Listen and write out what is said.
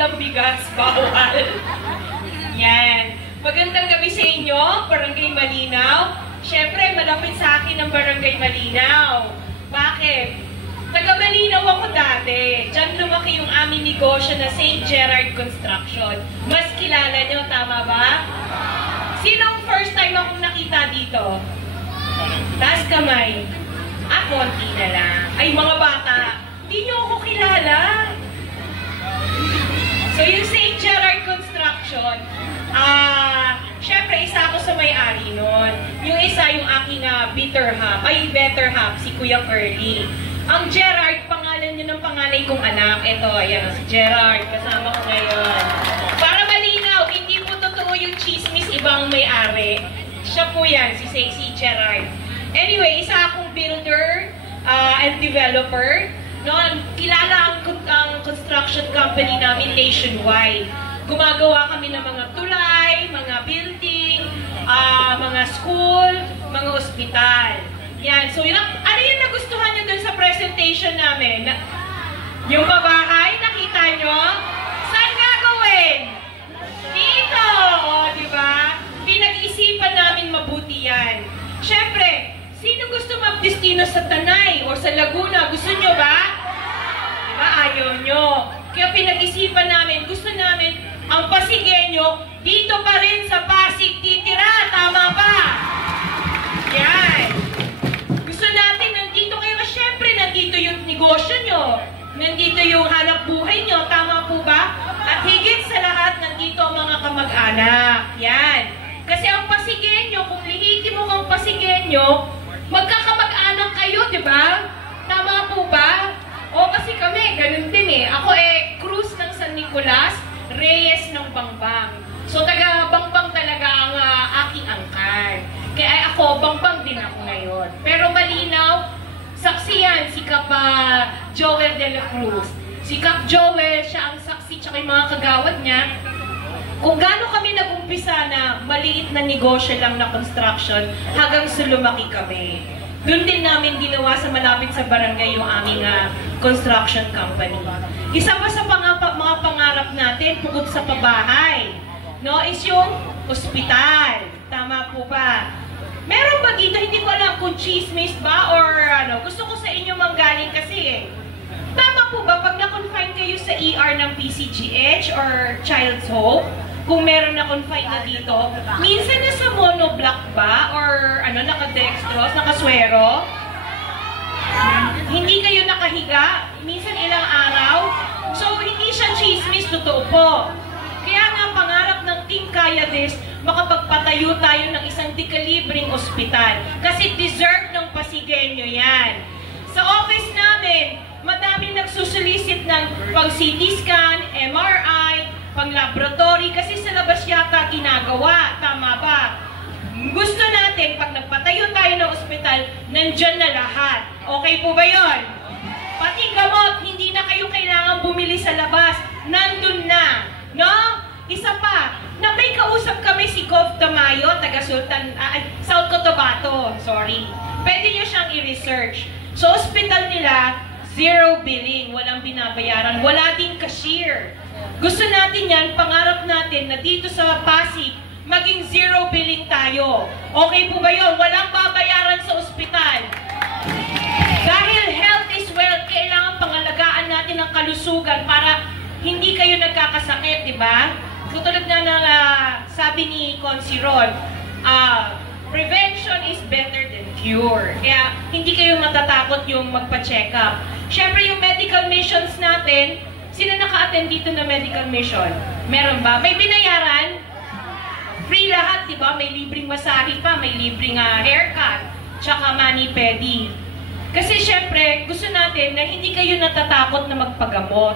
walang bigas, bawal. Yan. Magandang gabi sa inyo, Barangay Malinaw. Siyempre, malapit sa akin ang Barangay Malinaw. Bakit? Taga Malinaw ako dati. Diyan lumaki yung aming negosyo na St. Gerard Construction. Mas kilala nyo, tama ba? Sinong first time akong nakita dito? Taas kamay. Konti na lang. Ay, mga bata, hindi nyo ako kilala. So, yung St. Gerard Construction, syempre, isa ako sa may-ari nun. Yung isa, yung aking better half, si Kuya Curly. Ang Gerard, pangalan niya ng panganay kong anak. Ito, ayan, si Gerard, kasama ko ngayon. Para malinaw, hindi po totoo yung chismis ibang may-ari. Siya po yan, si Gerard. Anyway, isa akong builder and developer. No, kilala ang construction company namin nationwide. Gumagawa kami ng mga tulay, mga building, mga school, mga ospital. Yan. So, ano yung nagustuhan nyo dun sa presentation namin? Yung pabahay, nakita nyo? Saan gagawin? Dito! O, diba? Pinag-isipan namin mabuti yan. Siyempre, sino gusto magdestino sa Tanay o sa Laguna? Gusto nyo ba? Diba? Ayaw nyo. Kaya pinag-isipan namin, gusto namin ang Pasigueño dito pa rin sa Pasig titira. Tama ba? Yan. Gusto natin nandito kayo. Siyempre, nandito yung negosyo nyo. Nandito yung hanap buhay nyo. Tama po ba? At higit sa lahat, nandito ang mga kamag-anak. Yan. Kasi ang Pasigueño, kung lihitimo kang Pasigueño, magkakamag-anak kayo, di ba? Tama po ba? O, kasi kami, ganun din eh. Ako Cruz ng San Nicolas, Reyes ng Bangbang. So, taga-Bangbang talaga ang aking angkan. Kaya ako, Bangbang din ako ngayon. Pero malinaw, saksi yan, si Kap Joel de la Cruz. Si Kap Joel, siya ang saksi, tsaka yung mga kagawad niya. Kung gaano kami nag-umpisa na maliit na negosyo lang na construction, hanggang sa lumaki kami. Doon din namin ginawa sa malapit sa barangay yung aming construction company. Isa pa sa mga pangarap natin, bukod sa pabahay, no, is yung ospital. Tama po ba? Meron ba dito, hindi ko alam kung chismis ba or ano, gusto ko sa inyo manggaling kasi eh. Tama po ba, pag na-confine kayo sa ER ng PCGH or Child's Home, kung meron na confine na dito, minsan nasa monoblock ba? Or ano, naka-dextrose, naka-swero? Hindi kayo nakahiga? Minsan ilang araw? So, hindi siya chismis, totoo po. Kaya nga, pangarap ng Team Kaya This, makapagpatayo tayo ng isang dekalibreng ospital. Kasi deserve ng Pasigueño yan. Sa office namin, madaming nagsusulisit ng pag-CT scan, MRI, pang-laboratory, kasi sa labas yata ginagawa. Tama ba? Gusto natin, pag nagpatayo tayo ng ospital, nandyan na lahat. Okay po ba yun? Pati gamot, hindi na kayo kailangan bumili sa labas. Nandun na. No? Isa pa, na may kausap kami si Gov Tamayo, taga South Cotabato. Sorry. Pwede nyo siyang i-research. So, hospital nila, zero billing, walang binabayaran, wala ding cashier. Gusto natin yan, pangarap natin na dito sa Pasig, maging zero billing tayo. Okay po ba yun? Walang babayaran sa ospital. Dahil health is wealth, kailangan pangalagaan natin ang kalusugan para hindi kayo nagkakasakit, di ba? So, tulad na ng sabi ni Consi Ron, prevention is better than cure. Kaya hindi kayo matatakot yung magpa-check up. Siyempre, yung medical missions natin, sino naka-attend dito na medical mission? Meron ba? May binayaran? Free lahat, di ba? May libreng masahe pa, may libreng haircut, tsaka mani-pedi. Kasi siyempre, gusto natin na hindi kayo natatakot na magpagamot.